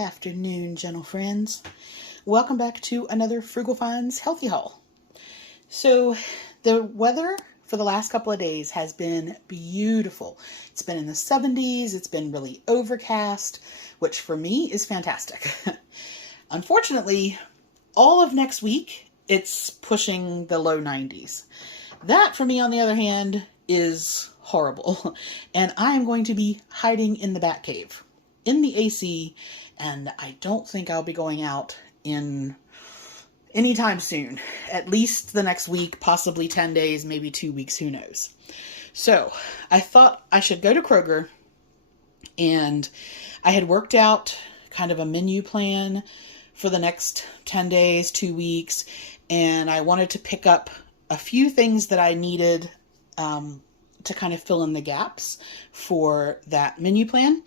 afternoon, gentle friends. Welcome back to another Frugal Finds Healthy Haul. So, the weather for the last couple of days has been beautiful. It's been in the 70s, it's been really overcast, which for me is fantastic. Unfortunately, all of next week, it's pushing the low 90s. That, for me, on the other hand, is horrible. And I am going to be hiding in the bat cave, in the AC, and I don't think I'll be going out in anytime soon. At least the next week, possibly 10 days, maybe 2 weeks, who knows. So, I thought I should go to Kroger, and I had worked out kind of a menu plan for the next 10 days, 2 weeks, and I wanted to pick up a few things that I needed to kind of fill in the gaps for that menu plan.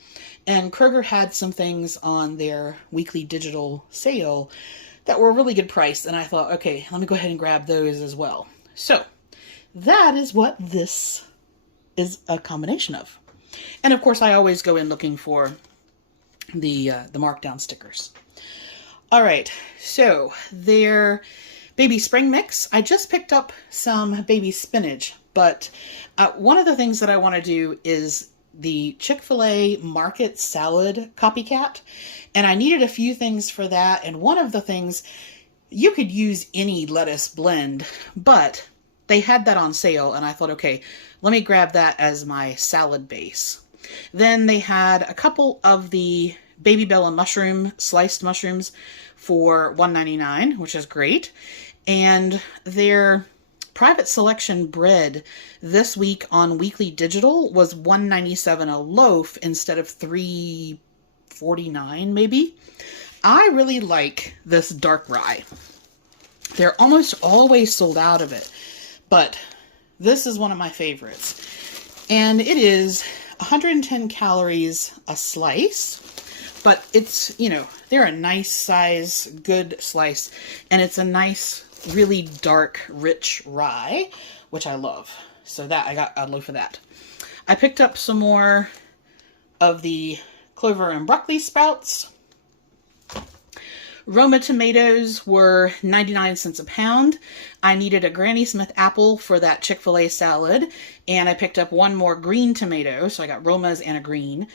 And Kroger had some things on their weekly digital sale that were a really good price. And I thought, okay, let me go ahead and grab those as well. So that is what this is a combination of. And of course, I always go in looking for the markdown stickers. All right, so their baby spring mix. I just picked up some baby spinach, but one of the things that I want to do is the Chick-fil-A market salad Copycat, and I needed a few things for that, and one of the things, you could use any lettuce blend, but they had that on sale, and I thought, okay, let me grab that as my salad base. Then they had a couple of the Baby Bella sliced mushrooms for $1.99, which is great. And their private selection bread this week on Weekly Digital was $1.97 a loaf instead of $3.49 maybe. I really like this dark rye. They're almost always sold out of it, but this is one of my favorites. And it is 110 calories a slice. But it's, they're a nice size, good slice. And it's a nice, really dark, rich rye, which I love. So that, I got a loaf of that. I picked up some more of the clover and broccoli sprouts. Roma tomatoes were 99 cents a pound. I needed a Granny Smith apple for that Chick-fil-A salad. And I picked up one more green tomato. So I got Romas and a green.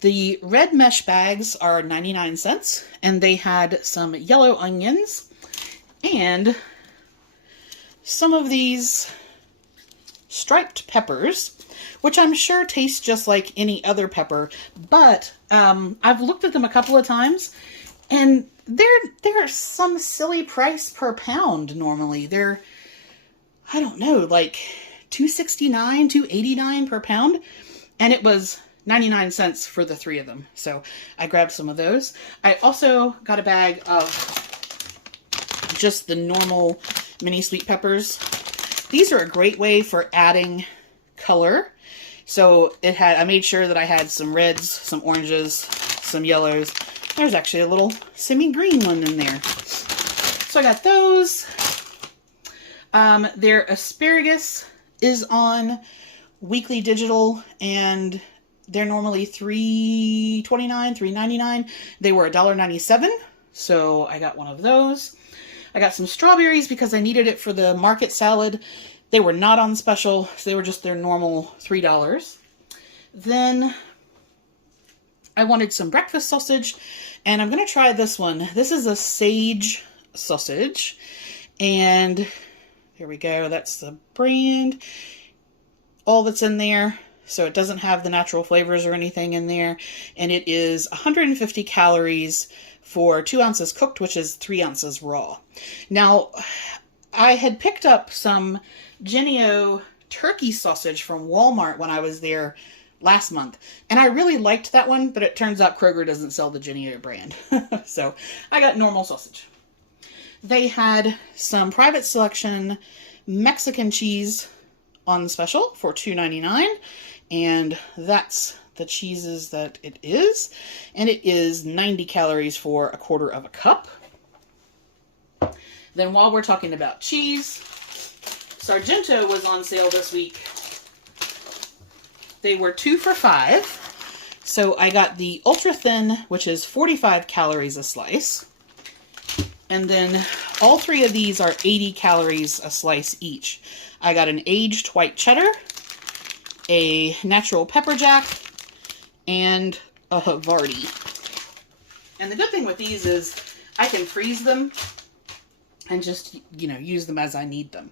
The red mesh bags are 99 cents, and they had some yellow onions and some of these striped peppers, which I'm sure taste just like any other pepper, but I've looked at them a couple of times, and they're some silly price per pound normally. They're, I don't know, like $2.69, $2.89 per pound, and it was 99 cents for the 3 of them. So I grabbed some of those. I also got a bag of just the normal mini sweet peppers. These are a great way for adding color. So I made sure that I had some reds, some oranges, some yellows. There's actually a little semi-green one in there. So I got those. Their asparagus is on Weekly Digital, and they're normally $3.29, $3.99. They were $1.97, so I got one of those. I got some strawberries because I needed it for the market salad. They were not on special, so they were just their normal $3. Then I wanted some breakfast sausage, and I'm going to try this one. This is a sage sausage, and there we go. That's the brand. All that's in there. So it doesn't have the natural flavors or anything in there. And it is 150 calories for 2 ounces cooked, which is 3 ounces raw. Now, I had picked up some Jennie-O turkey sausage from Walmart when I was there last month. And I really liked that one, but it turns out Kroger doesn't sell the Jennie-O brand. So I got normal sausage. They had some private selection Mexican cheese on special for $2.99. And that's the cheeses that it is. And it is 90 calories for a quarter of a cup. Then while we're talking about cheese, Sargento was on sale this week. They were 2 for $5 So I got the ultra thin, which is 45 calories a slice. And then all three of these are 80 calories a slice each. I got an aged white cheddar, a natural pepper jack, and a Havarti. And the good thing with these is I can freeze them and just, use them as I need them.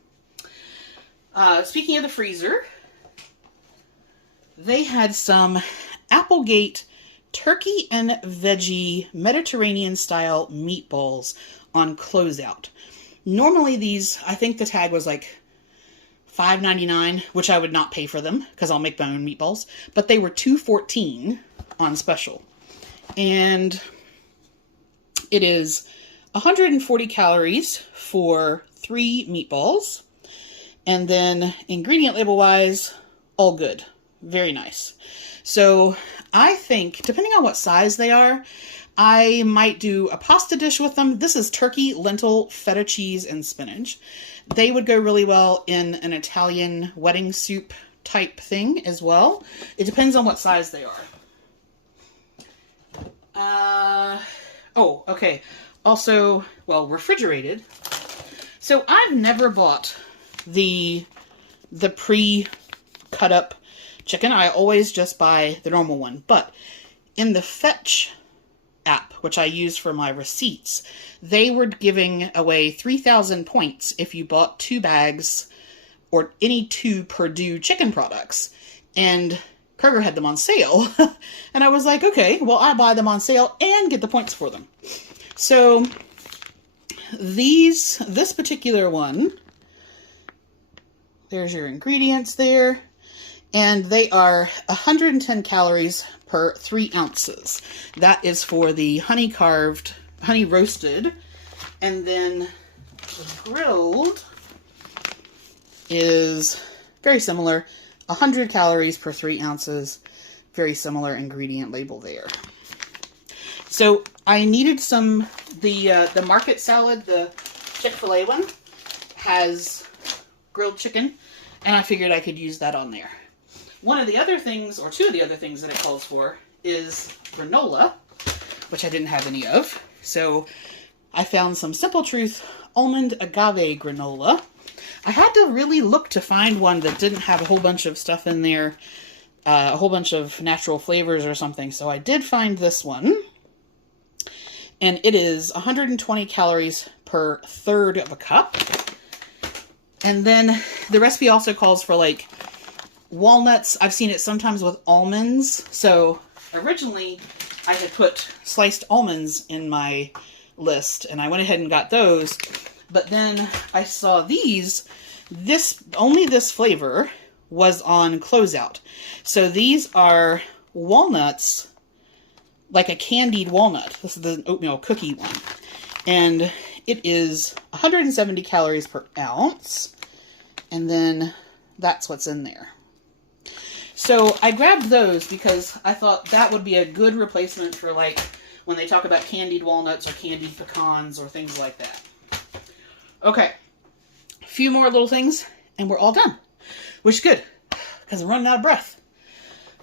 Speaking of the freezer, they had some Applegate turkey and veggie Mediterranean style meatballs on closeout. Normally these, I think the tag was like $5.99, which I would not pay for them because I'll make my own meatballs, but they were $2.14 on special. And it is 140 calories for 3 meatballs. And then ingredient label wise, all good. Very nice. So I think, depending on what size they are, I might do a pasta dish with them. This is turkey, lentil, feta cheese, and spinach. They would go really well in an Italian wedding soup type thing as well. It depends on what size they are. Oh, okay. Also, well, refrigerated. So I've never bought the pre-cut up chicken. I always just buy the normal one. But in the Fetch app, which I use for my receipts, they were giving away 3,000 points if you bought 2 bags or any 2 Perdue chicken products. And Kroger had them on sale. And I was like, okay, well, I buy them on sale and get the points for them. So this particular one, there's your ingredients there. And they are 110 calories per 3 ounces. That is for the honey roasted. And then the grilled is very similar. 100 calories per 3 ounces. Very similar ingredient label there. So I needed the market salad, the Chick-fil-A one, has grilled chicken. And I figured I could use that on there. One of the other things, or 2 of the other things that it calls for, is granola, which I didn't have any of. So I found some Simple Truth almond agave granola. I had to really look to find one that didn't have a whole bunch of stuff in there, a whole bunch of natural flavors or something. So I did find this one. And it is 120 calories per 1/3 of a cup. And then the recipe also calls for like walnuts. I've seen it sometimes with almonds. So originally I had put sliced almonds in my list and I went ahead and got those. But then I saw only this flavor was on closeout. So these are walnuts, like a candied walnut. This is the oatmeal cookie one. And it is 170 calories per ounce. And then that's what's in there. So I grabbed those because I thought that would be a good replacement for like when they talk about candied walnuts or candied pecans or things like that. Okay, a few more little things and we're all done, which is good because I'm running out of breath.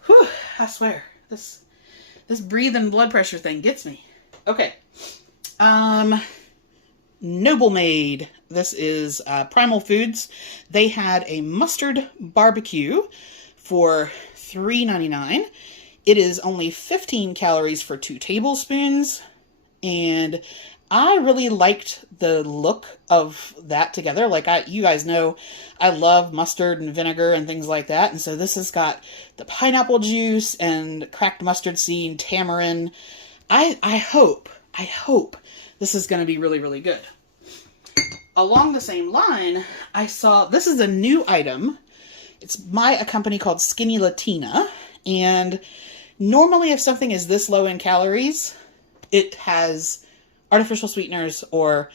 Whew, I swear, this breathing blood pressure thing gets me. Okay, Noble Made. This is Primal Foods. They had a mustard barbecue for $3.99. It is only 15 calories for 2 tablespoons. And I really liked the look of that together. Like you guys know, I love mustard and vinegar and things like that. And so this has got the pineapple juice and cracked mustard seed, tamarind. I hope this is going to be really, really good. Along the same line, I saw, this is a new item. It's by a company called Skinny Latina. And normally if something is this low in calories, it has artificial sweeteners or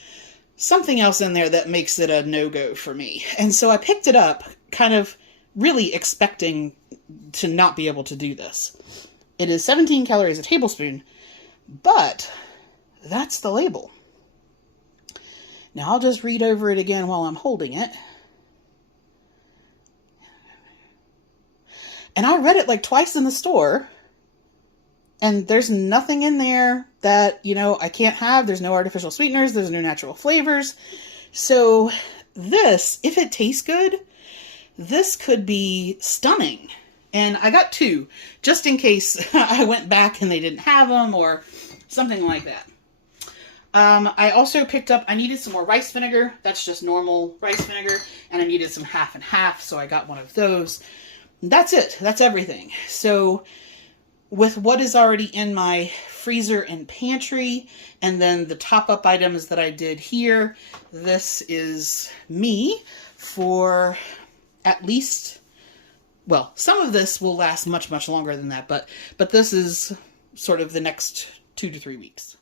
something else in there that makes it a no-go for me. And so I picked it up kind of really expecting to not be able to do this. It is 17 calories a tablespoon, but that's the label. Now I'll just read over it again while I'm holding it. And I read it like twice in the store And there's nothing in there that, I can't have. There's no artificial sweeteners. There's no natural flavors. So this, if it tastes good, this could be stunning. And I got 2, just in case I went back and they didn't have them or something like that. I also picked up, I needed some more rice vinegar. That's just normal rice vinegar. And I needed some half and half, so I got one of those. That's it. That's everything. So with what is already in my freezer and pantry, and then the top-up items that I did here, this is me for at least, well, some of this will last much, much longer than that, but this is sort of the next 2 to 3 weeks.